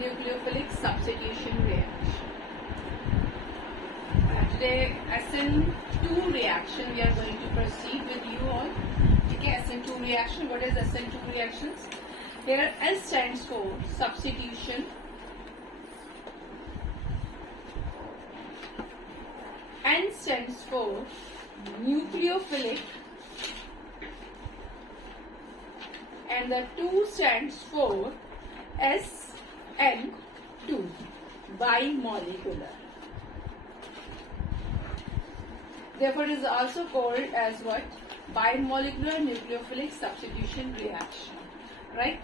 nucleophilic substitution reaction. Today SN2 reaction we are going to proceed with you all. Okay, SN2 reaction. What is SN2 reactions? Here S stands for substitution, N stands for nucleophilic, and the 2 stands for SN2, bimolecular. Therefore, it is also called as what? Bimolecular nucleophilic substitution reaction. Right?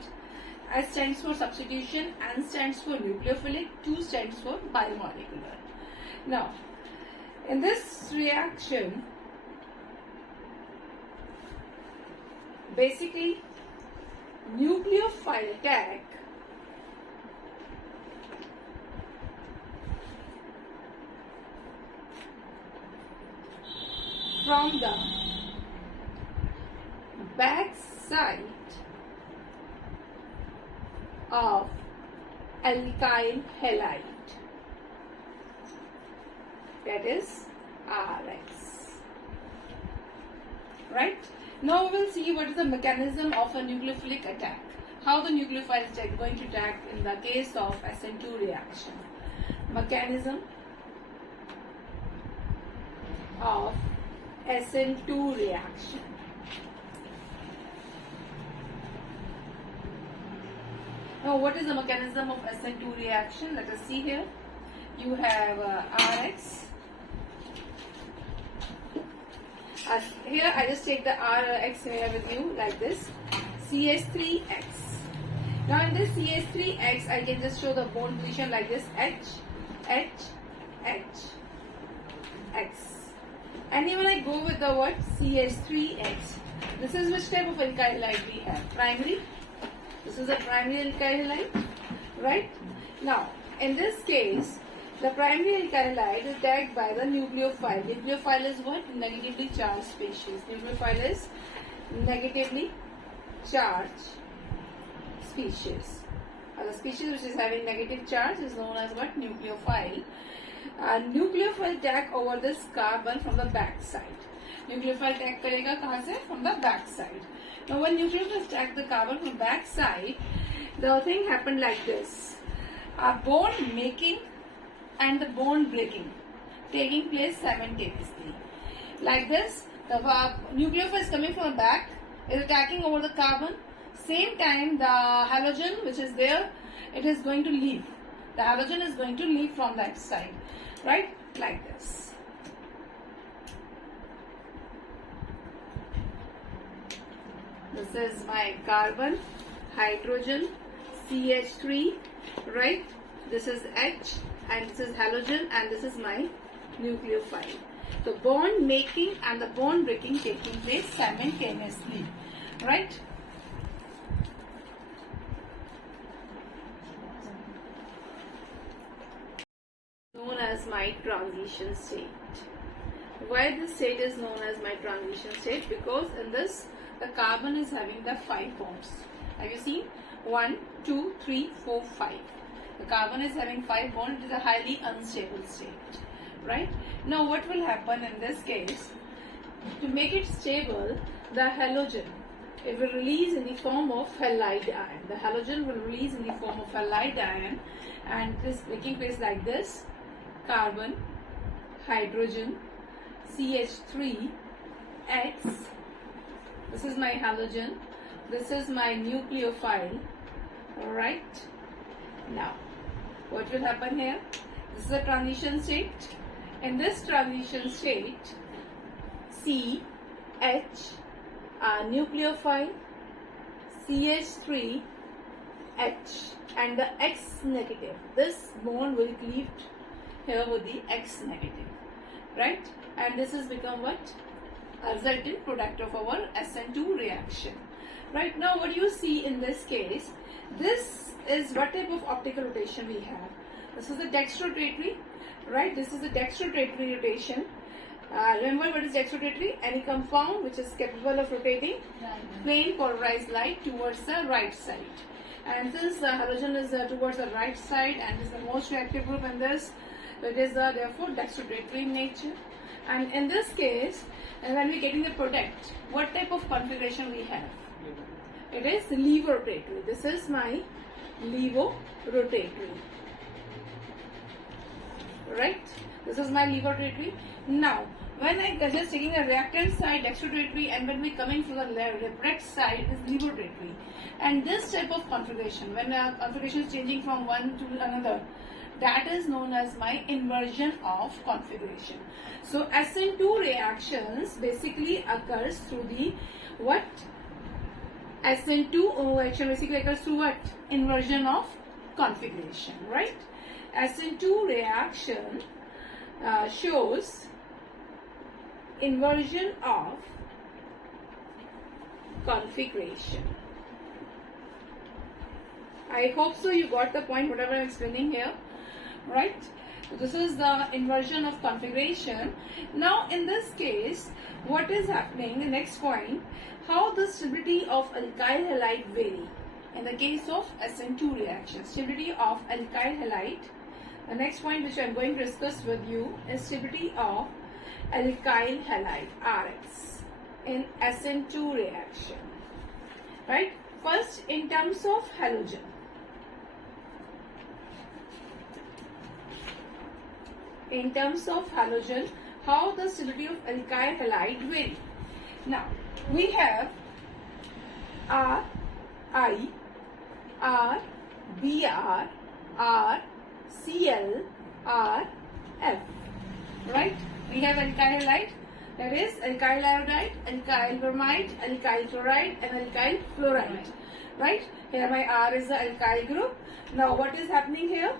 S stands for substitution, N stands for nucleophilic, 2 stands for bimolecular. Now, in this reaction, basically, nucleophile attack from the back side of alkyl halide, that is Rx. Right? Now we will see what is the mechanism of a nucleophilic attack. How the nucleophile is going to attack in the case of SN2 reaction. Mechanism of SN2 reaction. Now, what is the mechanism of SN2 reaction? Let us see here. You have Rx. Here, I just take the Rx here with you like this. CH3X. Now, in this CH3X, I can just show the bond position like this. H, H, H, X. And even I go with the what? CH3X. This is which type of alkyl halide we have? Primary. This is a primary alkyl halide, right? Now, in this case, the primary alkyl halide is attacked by the nucleophile. Nucleophile is what? Negatively charged species. Nucleophile is negatively charged species. The species which is having negative charge is known as what? Nucleophile. Nucleophile attack over this carbon from the back side. Nucleophile attack karega kahan se? From the back side. Now when nucleophile attack the carbon from back side, the thing happened like this. Bond making and the bond breaking taking place simultaneously. Like this, the nucleophile is coming from the back, is attacking over the carbon. Same time, the halogen which is there, it is going to leave. The halogen is going to leave from that side. Right? Like this. This is my carbon, hydrogen, CH3, right? This is H and this is halogen and this is my nucleophile. The bond making and the bond breaking taking place simultaneously. Right? Known as my transition state. Why this state is known as my transition state? Because in this the carbon is having the 5 bonds. Have you seen? 1, 2, 3, 4, 5. The carbon is having 5 bonds. It is a highly unstable state. Right? Now what will happen in this case? To make it stable, the halogen, it will release in the form of halide ion. The halogen will release in the form of halide ion, and it is taking place like this. Carbon, hydrogen, CH3, X. This is my halogen. This is my nucleophile. Alright. Now, what will happen here? This is a transition state. In this transition state, C, H, nucleophile, CH3, H, and the X negative. This bond will cleave here with the X negative, right? And this has become what? A resultant product of our SN2 reaction. Right now, what you see in this case, this is what type of optical rotation we have. This is the dextrorotatory, right? This is the dextrorotatory rotation. Remember what is dextrorotatory? Any compound which is capable of rotating plain polarized light towards the right side. and since the halogen is towards the right side and is the most reactive group in this, so it is therefore dextrorotatory in nature. And in this case, when we getting the product, what type of configuration we have? It is levorotatory. This is my levorotatory. Right? This is my levorotatory. Now, when I just taking the reactant side dextrorotatory, and when we coming to the product side is levorotatory. And this type of configuration, when configuration is changing from one to another, that is known as my inversion of configuration. So SN2 reactions basically occurs through the what? SN2 reaction basically occurs through what? Inversion of configuration, right? SN2 reaction shows inversion of configuration. I hope so you got the point whatever I'm explaining here, right? So this is the inversion of configuration. Now in this case, what is happening, the next point, how the stability of alkyl halide vary. In the case of SN2 reaction, stability of alkyl halide. The next point which I am going to discuss with you is stability of alkyl halide RX in SN2 reaction, right? First, in terms of halogen. In terms of halogen, how the stability of alkyl halide vary. Now, we have R, I, R, Br, R, Cl, R, F. Right? We have alkyl halide, that is alkyl iodide, alkyl bromide, alkyl chloride, and alkyl fluoride. Right? Here my R is the alkyl group. Now, what is happening here?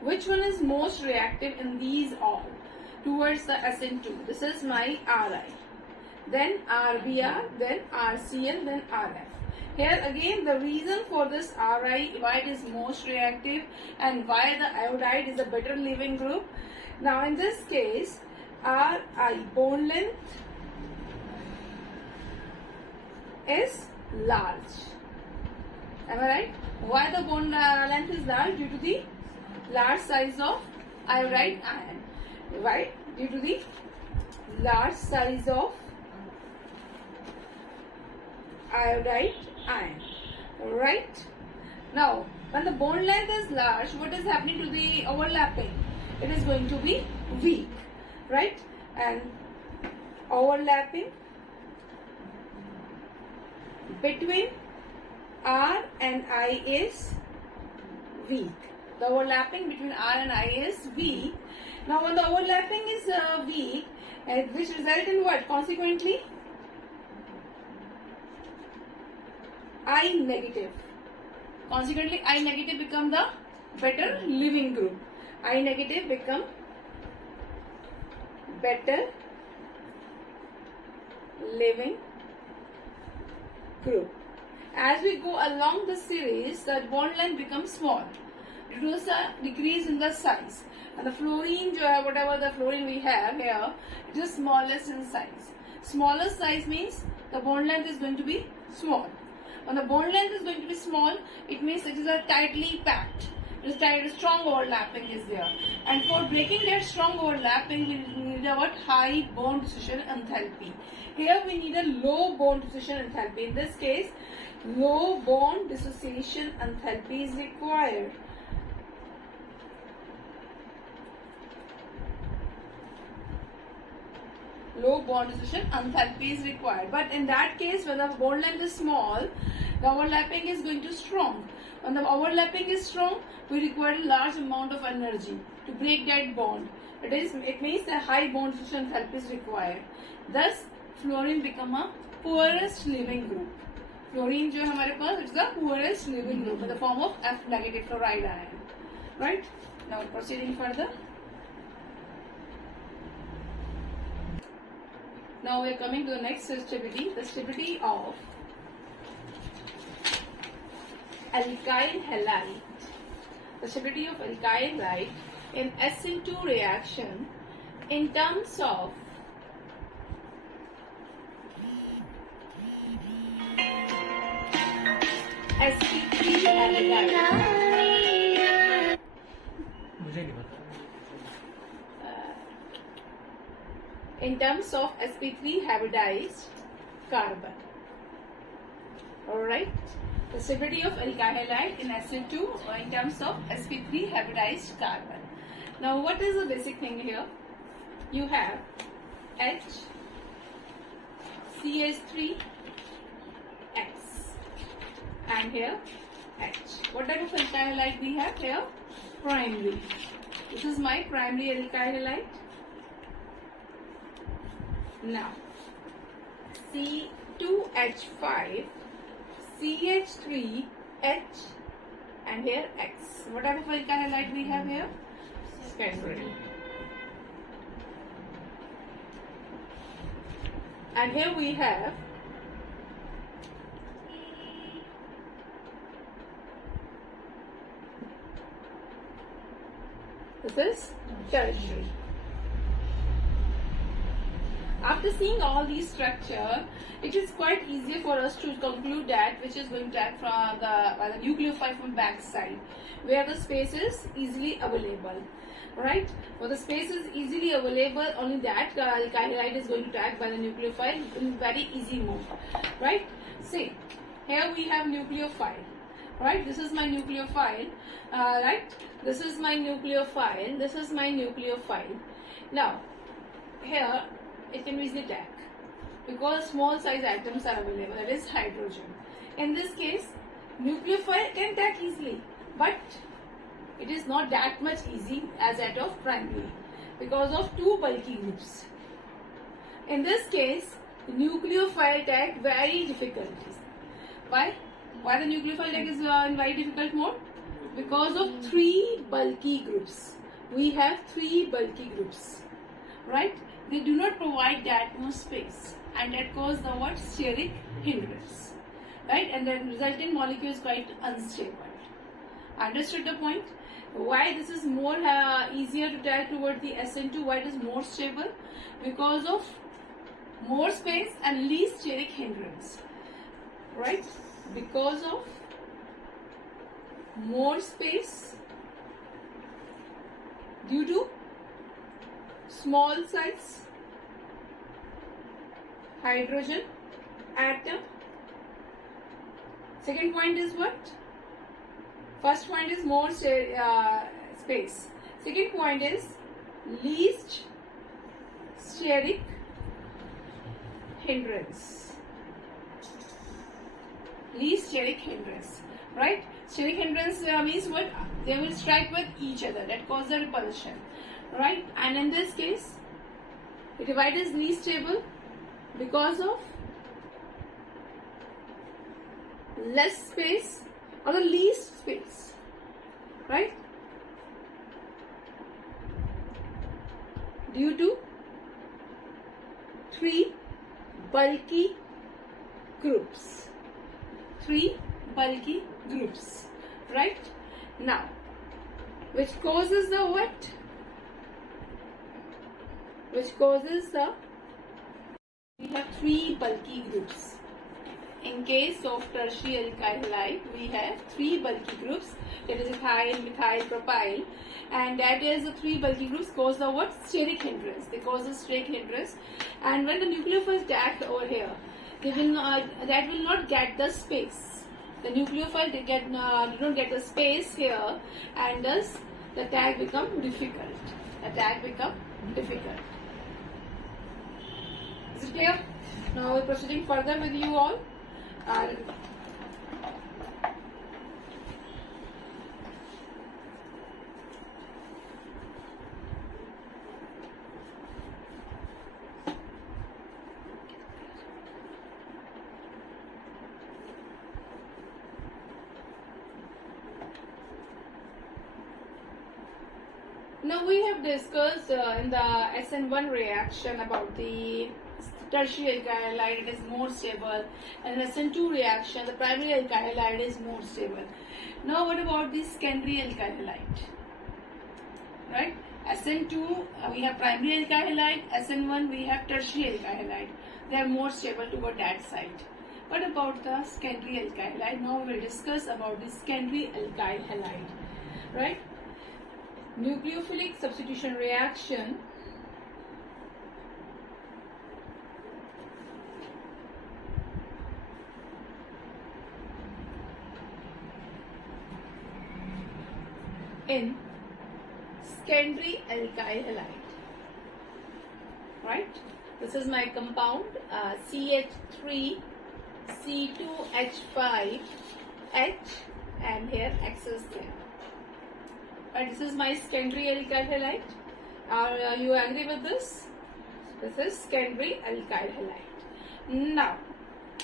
Which one is most reactive in these all towards the SN2? This is my Ri. Then RBr, then RCl, then RF. Here again the reason for this Ri, why it is most reactive and why the iodide is a better leaving group. Now in this case, Ri bond length is large. Am I right? Why the bond length is large? Due to the large size of iodide ion. Why? Due to the large size of iodide ion. Right? Now, when the bond length is large, what is happening to the overlapping? It is going to be weak. Right? And overlapping between R and I is weak. The overlapping between R and I is weak. Now when the overlapping is weak, which result in what? Consequently, I negative. Consequently, I negative become the better leaving group. I negative become better leaving group. As we go along the series, the bond length becomes small. Due to the decrease in the size, and the fluorine, whatever the fluorine we have here, it is smallest in size. Smaller size means the bond length is going to be small. When the bond length is going to be small, it means it is a tightly packed. It is tight, strong overlapping is there. And for breaking that strong overlapping, we need a what? High bond dissociation enthalpy. Here we need a low bond dissociation enthalpy. In this case, low bond dissociation enthalpy is required. Low bond dissociation enthalpy is required. But in that case, when the bond length is small, the overlapping is going to strong. When the overlapping is strong, we require a large amount of energy to break that bond. It means a high bond dissociation enthalpy is required. Thus, fluorine become a poorest leaving group. Fluorine जो है हमारे पास, it's the poorest leaving group in the form of F negative fluoride ion. Right? Now proceeding further. Now we are coming to the next stability, the stability of alkyl halide. The stability of alkyl halide in SN2 reaction in terms of sp3 halide. मुझे नहीं पता. In terms of sp3 hybridized carbon. Alright. The stability of alkyl halide in SN2 in terms of sp3 hybridized carbon. Now what is the basic thing here? You have H, CH3, X, and here H. What type of alkyl halide we have here? Primary. This is my primary alkyl halide. Now C2H5, CH3H, and here X. What type of alkyl halide we have here? Secondary. And here we have this is tertiary. After seeing all these structure, it is quite easier for us to conclude that which is going to act from by the nucleophile from back side, where the space is easily available. Right? For the space is easily available, only that alkyl halide is going to act by the nucleophile in very easy mode. Right? See, here we have nucleophile. Right? This is my nucleophile. Right? This is my nucleophile. This is my nucleophile. Now, here it can be easily attack because small size atoms are available, that is hydrogen. In this case, nucleophile can attack easily, but it is not that much easy as that of primary because of two bulky groups. In this case, nucleophile attack very difficult. Why? Why the nucleophile attack is in very difficult mode? Because of three bulky groups. We have three bulky groups, right? They do not provide that much space, and that causes the what? Steric hindrance, right? And the resulting molecule is quite unstable. Understood the point? Why this is more easier to tell towards the SN2? Why it is more stable? Because of more space and least steric hindrance, right? Because of more space due to small size hydrogen atom. Second point is what? First point is more space. Second point is least steric hindrance. Least steric hindrance, right? Steric hindrance means what? They will strike with each other. That causes the repulsion, right? And in this case, the divider is least stable because of less space or the least space, right? Due to three bulky groups. Three bulky groups, right? Now, which causes the what? Which causes the, we have three bulky groups. In case of tertiary alkyl halide, we have three bulky groups, that is ethyl, methyl, propyl, and that is the three bulky groups cause the what? Steric hindrance. They cause the steric hindrance, and when the nucleophile attack over here, they will not, that will not get the space. The nucleophile they don't get the space here, and thus the attack become difficult. Attack become difficult. Is it clear? Now we're proceeding further with you all. Now we have discussed in the SN1 reaction about the tertiary alkyl halide, it is more stable, and in SN2 reaction the primary alkyl halide is more stable. Now what about the secondary alkyl halide? Right? SN2 we have primary alkyl halide, SN1 we have tertiary alkyl halide. They are more stable toward that side. What about the secondary alkyl halide? Now we will discuss about the secondary alkyl halide, right? Nucleophilic substitution reaction in secondary alkyl halide, right? This is my compound CH3 C2H5 H, and here X is there. Right, this is my secondary alkyl halide. Are you agree with this? This is secondary alkyl halide. Now,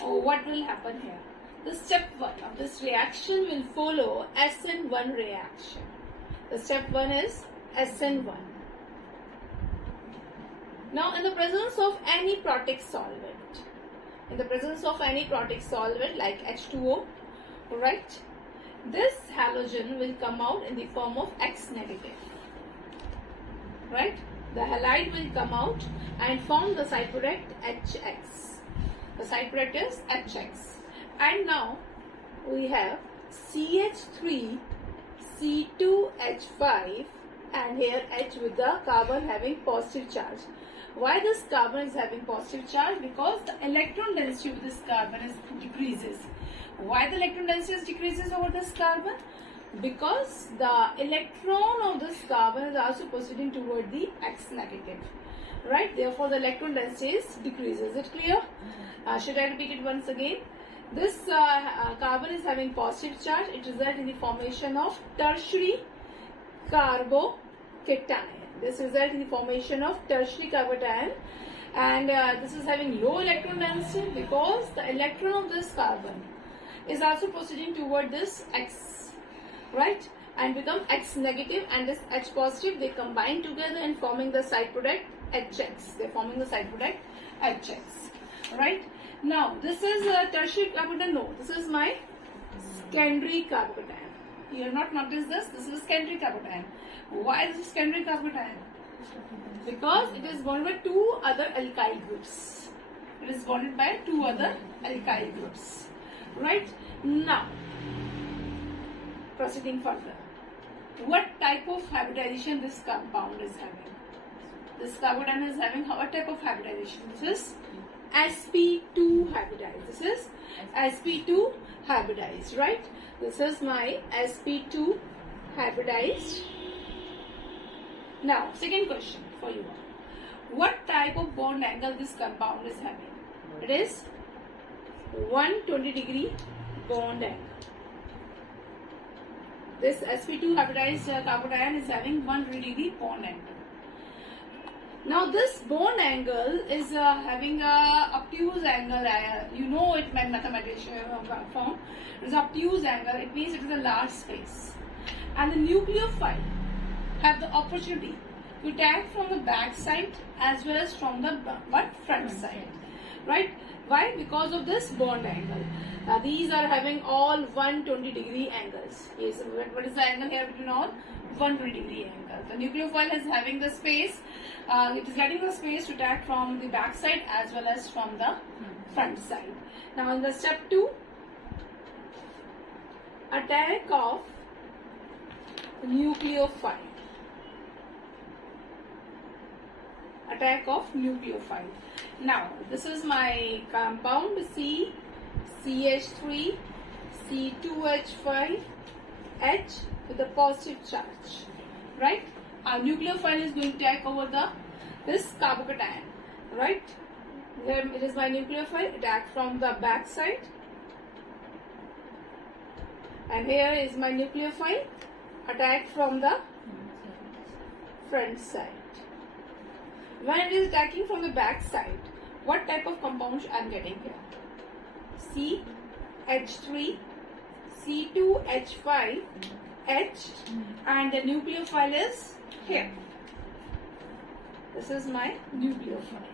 what will happen here? The step 1 of this reaction will follow SN1 reaction. The step 1 is SN1. Now, in the presence of any protic solvent, like H2O, right, this halogen will come out in the form of X negative, right? The halide will come out and form the side product HX. The side product is HX. And now we have CH3 C2H5 and here H with the carbon having positive charge. Why this carbon is having positive charge? Because the electron density of this carbon decreases. Why the electron density decreases over this carbon? Because the electron of this carbon is also proceeding toward the X negative, right? Therefore, the electron density decreases. Is it clear? Should I repeat it once again? This carbon is having positive charge. It results in the formation of tertiary carbocation. This results in the formation of tertiary carbocation, and this is having low electron density because the electron of this carbon is also proceeding toward this X, right, and become X negative, and this H positive, they combine together and forming the side product HX. They are forming the side product HX, right? Now this is tertiary carbocation. No, this is my secondary carbocation. You have not noticed this. This is secondary carbocation. Why this is secondary carbocation? Because it is bonded by two other alkyl groups. It is bonded by two other alkyl groups. Right? Now, proceeding further. What type of hybridization this compound is having? This carbocation is having what type of hybridization? This is sp2 hybridized. This is sp2 hybridized, right? This is my sp2 hybridized. Now, second question for you. What type of bond angle this compound is having? It is 120 degree bond angle. This sp2 hybridized carbocation is having 120 degree bond angle. Now this bond angle is having a obtuse angle. You know it in mathematician form. It is obtuse angle. It means it is a large space. And the nucleophile have the opportunity to attack from the back side as well as from the front side, right? Why? Because of this bond angle. Now these are having all 120 degree angles. Yes, what is the angle here between all? 120 degree angle. The nucleophile is having the space. It is getting the space to attack from the back side as well as from the front side. Now in the step 2, attack of nucleophile. Attack of nucleophile. Now this is my compound CH3 C2H5 H with a positive charge, right? Our nucleophile is going to attack over this carbocation, right? Here it is my nucleophile, attack from the back side, and here is my nucleophile, attack from the front side. When it is attacking from the back side, what type of compound I am getting here? CH3 C2H5 H, and the nucleophile is here. This is my nucleophile.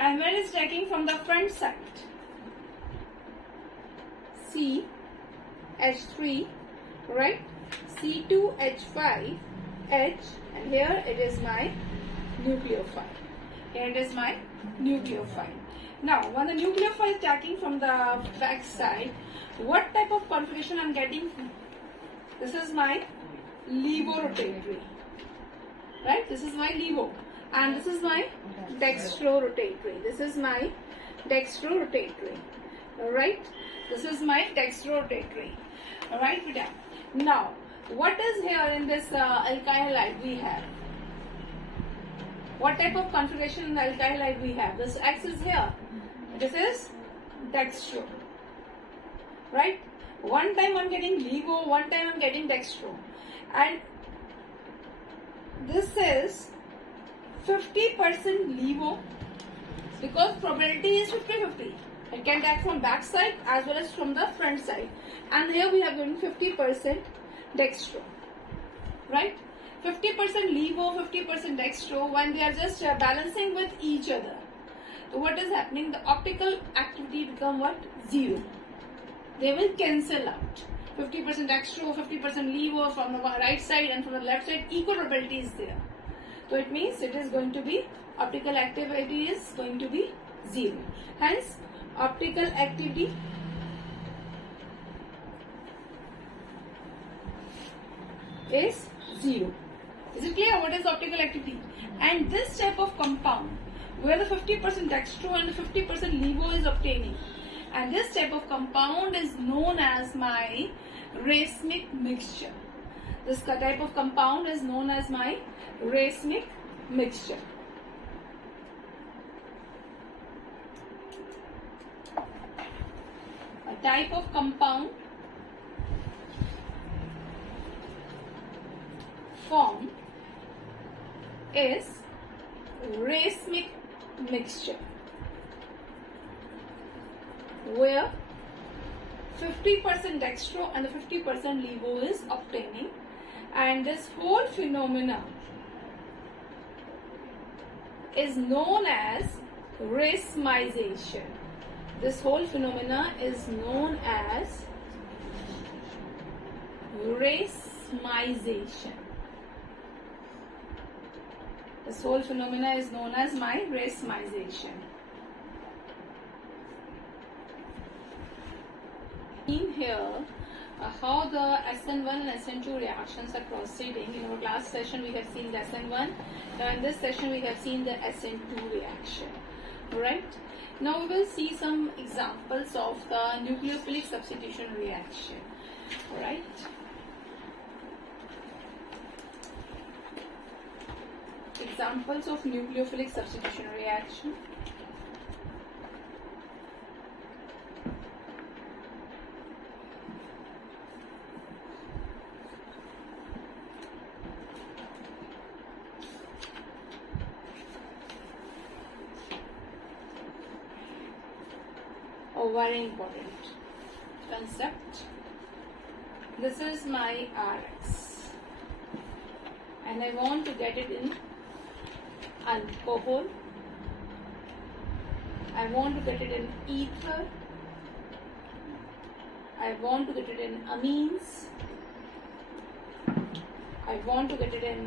And when it is attacking from the front side, CH3, right? C2H5 H, and here it is my nucleophile. Here it is my nucleophile. Now, when the nucleophile is attacking from the back side, what type of configuration I'm getting? This is my levorotatory. Right? This is my levo. And this is my dextrorotatory. This is my dextrorotatory. Alright? This is my dextrorotatory. Alright, Vida? Now, what is here in this alkyl halide we have? What type of configuration in the alkyl halide we have? This X is here. This is dextro. Right? One time I'm getting levo, one time I'm getting dextro. And this is 50% levo because probability is 50-50. It can attack from back side as well as from the front side. And here we have given 50% dextro. Right? 50% levo, 50% dextro, when they are just balancing with each other. So what is happening? The optical activity become what? Zero. They will cancel out. 50% dextro, 50% levo from the right side and from the left side, equal probability is there. So it means it is going to be, optical activity is going to be zero. Hence, optical activity is zero. Is it clear what is optical activity? And this type of compound where the 50% dextro and the 50% levo is obtaining, and this type of compound is known as my racemic mixture. This type of compound is known as my racemic mixture. A type of compound formed is racemic mixture, where 50% dextro and the 50% levo is obtaining, and this whole phenomena is known as racemization. This whole phenomena is known as racemization. This whole phenomena is known as my racemization. In here, how the SN1 and SN2 reactions are proceeding. In our last session, we have seen the SN1. Now, in this session, we have seen the SN2 reaction. Right? Now, we will see some examples of the nucleophilic substitution reaction. Right? Examples of nucleophilic substitution reaction. Oh, very important concept. This is my Rx and I want to get it in alcohol. I want to get it in ether. I want to get it in amines. I want to get it in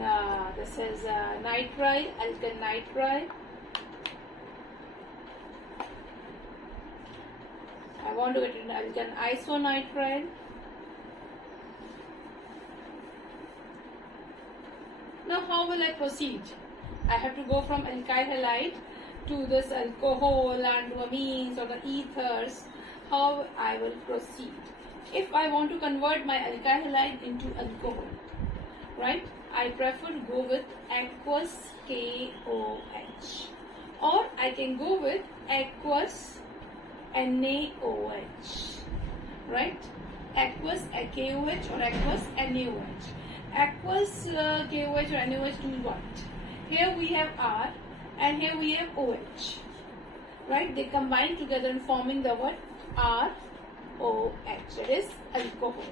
this is nitrile, alkyl nitrile. I want to get it in alkyl isonitrile. Now how will I proceed? I have to go from alkyl halide to this alcohol and amines or the ethers. How I will proceed? If I want to convert my alkyl halide into alcohol, right? I prefer to go with aqueous KOH, or I can go with aqueous NaOH, right? Aqueous KOH or aqueous NaOH. Aqueous KOH or NaOH do what? Here we have R and here we have OH, right? They combine together and forming the what? ROH, that is alcohol,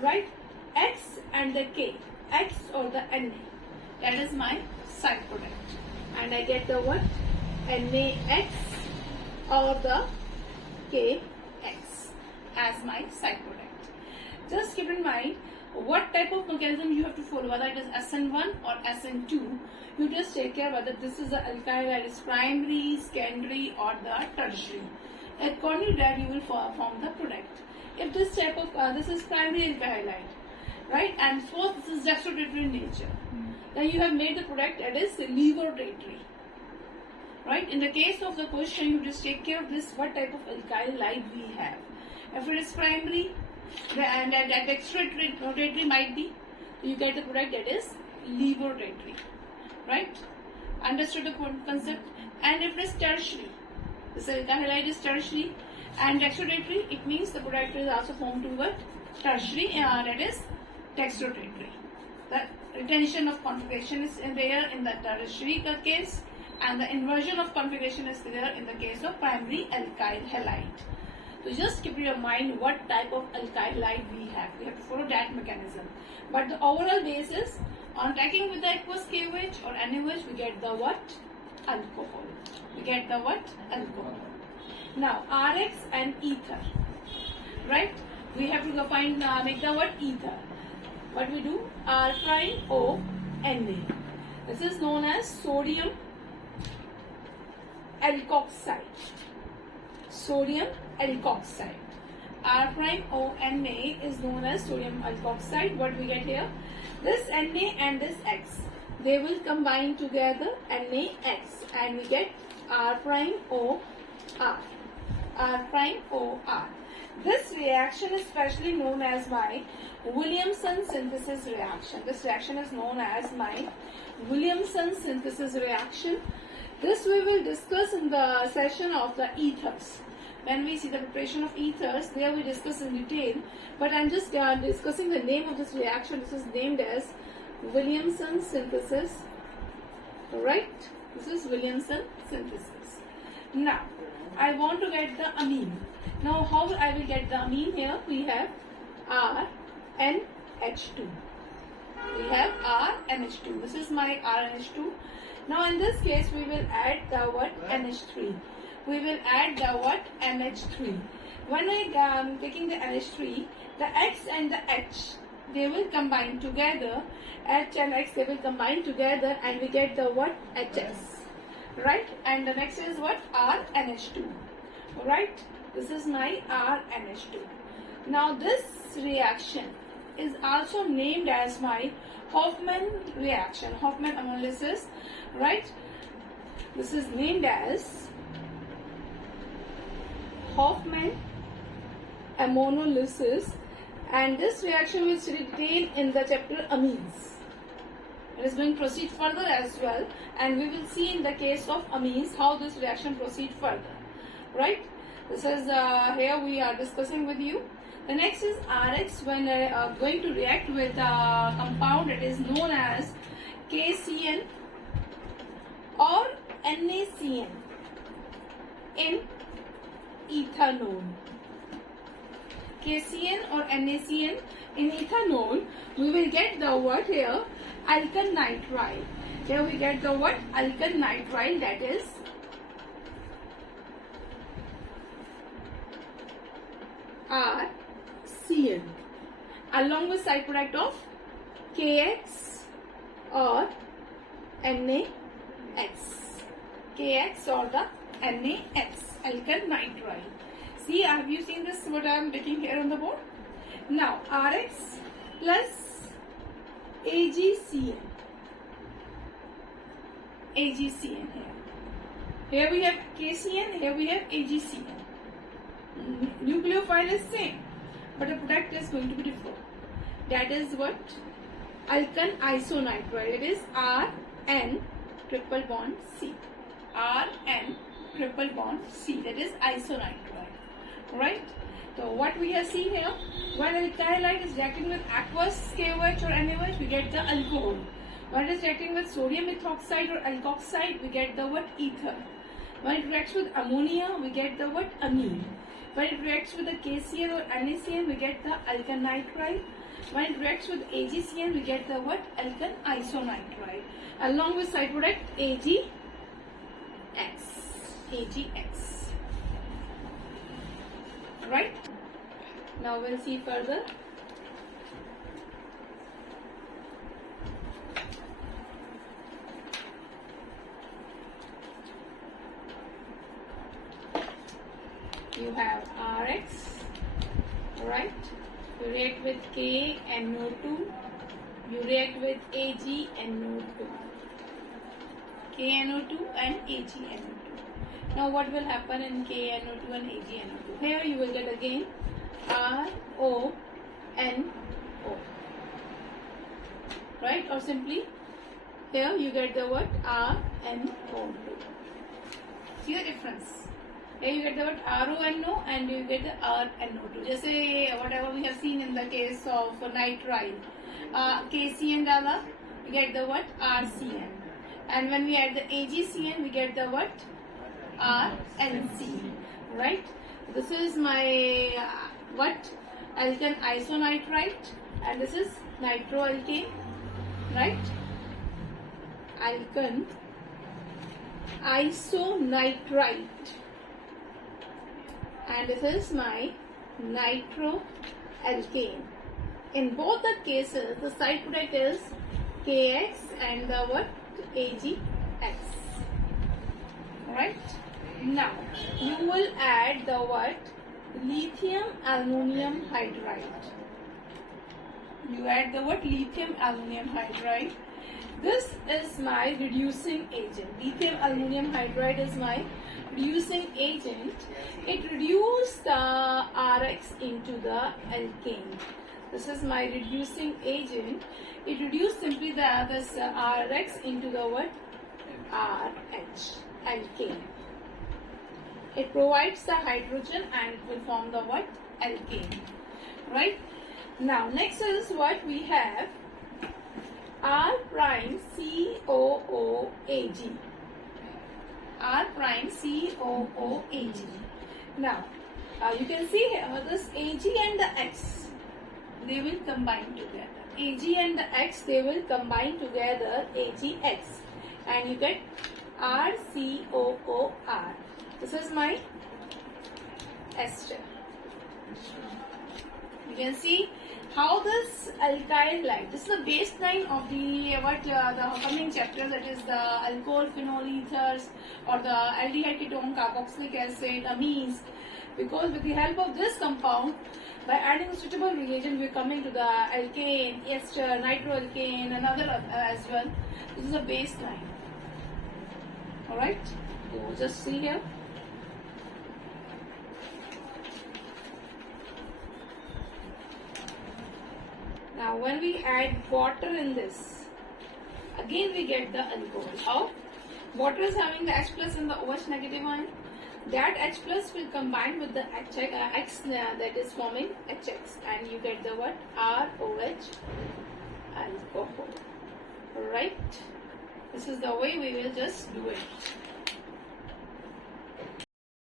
right? X and the K, X or the Na, that is my side product, and I get the what? NaX or the KX as my side product. Just keep in mind, what type of mechanism you have to follow, whether it is SN1 or SN2. You just take care whether this is the alkyl that is primary, secondary or the tertiary. According to that you will form the product. If this type of this is primary alkyl halide, right, and so this is dextrorotatory in nature, then you have made the product that is levorotatory, right. In the case of the question, you just take care of this, what type of alkyl halide we have. If it is primary, and that dextrorotatory might be, you get the product that is levorotatory, right. Understood the concept? And if it is tertiary, this alkyl halide is tertiary and dextrorotatory, it means the product is also formed toward tertiary, that is dextrorotatory. The retention of configuration is there in the tertiary case, and the inversion of configuration is there in the case of primary alkyl halide. So just keep in your mind what type of alkyl halide we have. We have to follow that mechanism. But the overall basis, on attacking with the aqueous KOH or NaOH, we get the what? Alcohol. We get the what? Alcohol. Now RX and ether, right? We have to find make the what? Ether. What we do? R prime O Na. This is known as sodium alkoxide. Sodium alkoxide. R prime O Na is known as sodium alkoxide. What we get here? This Na and this X, they will combine together, NaX, and we get R prime O R. R prime O R. This reaction is specially known as my Williamson synthesis reaction. This reaction is known as my Williamson synthesis reaction. This we will discuss in the session of the ethers. When we see the preparation of ethers, there we discuss in detail. But I am just discussing the name of this reaction. This is named as Williamson synthesis. Right? This is Williamson synthesis. Now, I want to get the amine. Now, how I will get the amine here? We have RNH2. We have RNH2. This is my RNH2. Now, in this case, we will add the what? NH3. We will add the what? NH3. When I am taking the NH3, the X and the H, they will combine together. H and X, they will combine together, and we get the what? HS. Right? And the next is what? RNH2. Right? This is my RNH2. Now this reaction is also named as my Hoffman reaction, Hoffman ammonolysis. Right? This is named as Hoffman ammonolysis, and this reaction will be detailed in the chapter amines. It is going to proceed further as well, and we will see in the case of amines how this reaction proceed further. Right? This is here we are discussing with you. The next is RX, when going to react with a compound that is known as KCN or NaCN in ethanol. KCN or NaCN in ethanol, we will get the what here? Alkyl nitrile. Here we get the what? Alkyl nitrile, that is RCN, along with side product of KX or NaX. KX or the NaX, alkyl nitrile. See, have you seen this, what I am taking here on the board? Now, RX plus AgCN. AgCN here. Here we have KCN, here we have AgCN. Nucleophile is same, but the product is going to be different. That is what? Alkyl isonitrile. It is Rn triple bond C. Rn triple bond C. That is isonitrile. Right? So what we have seen here, when alkyl halide is reacting with aqueous KOH or NaOH, we get the alcohol. When it is reacting with sodium methoxide or alkoxide, we get the what? Ether. When it reacts with ammonia, we get the what? Amine. When it reacts with the KCN or NaCN, we get the alkyl nitrile. When it reacts with AgCN, we get the what? Alkyl isonitrile. Along with side product AgX. AgX. Right? Now we'll see further. you have Rx, right? You react with KNO2, you react with AgNO2, KNO2 and AgNO2. Now what will happen in KNO2 and AgNO2? Here you will get again RONO, right? Or simply here you get the word RNO2. See the difference? Here you get the word RONO and you get the RNO2. Just whatever we have seen in the case of nitrile, KCN डाला, we get the word RCN. And when we add the AgCN, we get the word RNC. Right? This is my alkane isonitrite, and this is nitroalkane. Right? Alkane isonitrite, and this is my nitroalkane. In both the cases, the side product is KX and the what? AgX. Right? Now, you will add the what? Lithium aluminum hydride. You add the what? Lithium aluminum hydride. This is my reducing agent. Lithium aluminum hydride is my reducing agent. It reduces the Rx into the alkane. This is my reducing agent. It reduces simply this Rx into the what? RH, alkane. It provides the hydrogen and it will form the what? Alkane. Right? Now, next is what we have. R prime COOAG. R prime COOAG. Now, you can see here this Ag and the X, they will combine together. Ag and the X, they will combine together, AgX, and you get RCOOR. This is my ester. You can see how this alkyl halide, this is the baseline of the coming chapter, that is the alcohol phenol ethers or the aldehyde ketone carboxylic acid amines, because with the help of this compound, by adding a suitable reagent, we are coming to the alkane, ester, nitroalkane, and other as well. This is a baseline. Alright, so just see here. Now when we add water in this, again we get the alcohol. How? Water is having the H plus and the OH negative ion. That H plus will combine with the X that is forming HX, and you get the what? ROH alcohol. Right? This is the way we will just do it.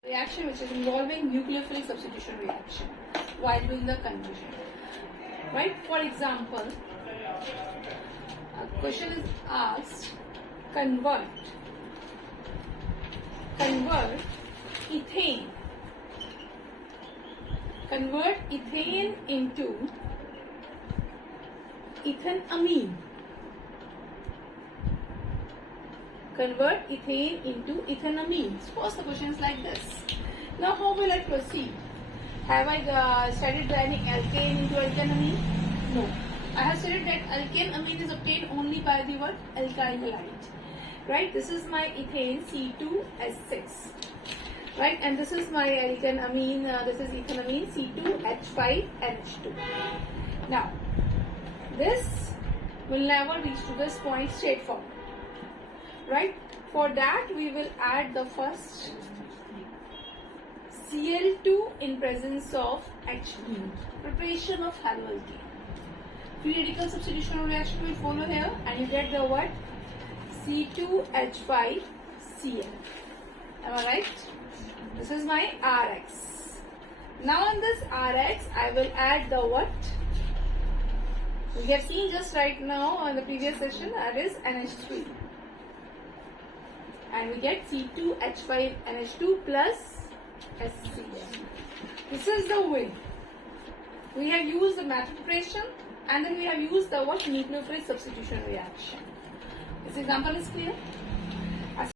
Reaction which is involving nucleophilic substitution reaction while doing the conversion. Right? For example, a question is asked, convert ethane into ethanamine. Convert ethane into ethanamine. Suppose the question is like this. Now how will I proceed? Have I studied adding alkane into alkanamine? No. I have studied that alkanamine is obtained only by the what? Alkyl halide. Right? This is my ethane C2H6. Right? And this is my alkanamine, this is ethanamine C2H5NH2. Now, this will never reach to this point straightforward. Right? For that, we will add the first Cl2 in presence of H2. Preparation of haloalkane. Free radical substitution reaction will follow here, and you get the what? C2H5Cl. Am I right? This is my Rx. Now in this Rx, I will add the what? We have seen just right now in the previous session, that is NH3. And we get C2H5NH2 plus HCl. This is the way. We have used the method preparation, and then we have used the what? Nucleophilic substitution reaction. This example is clear?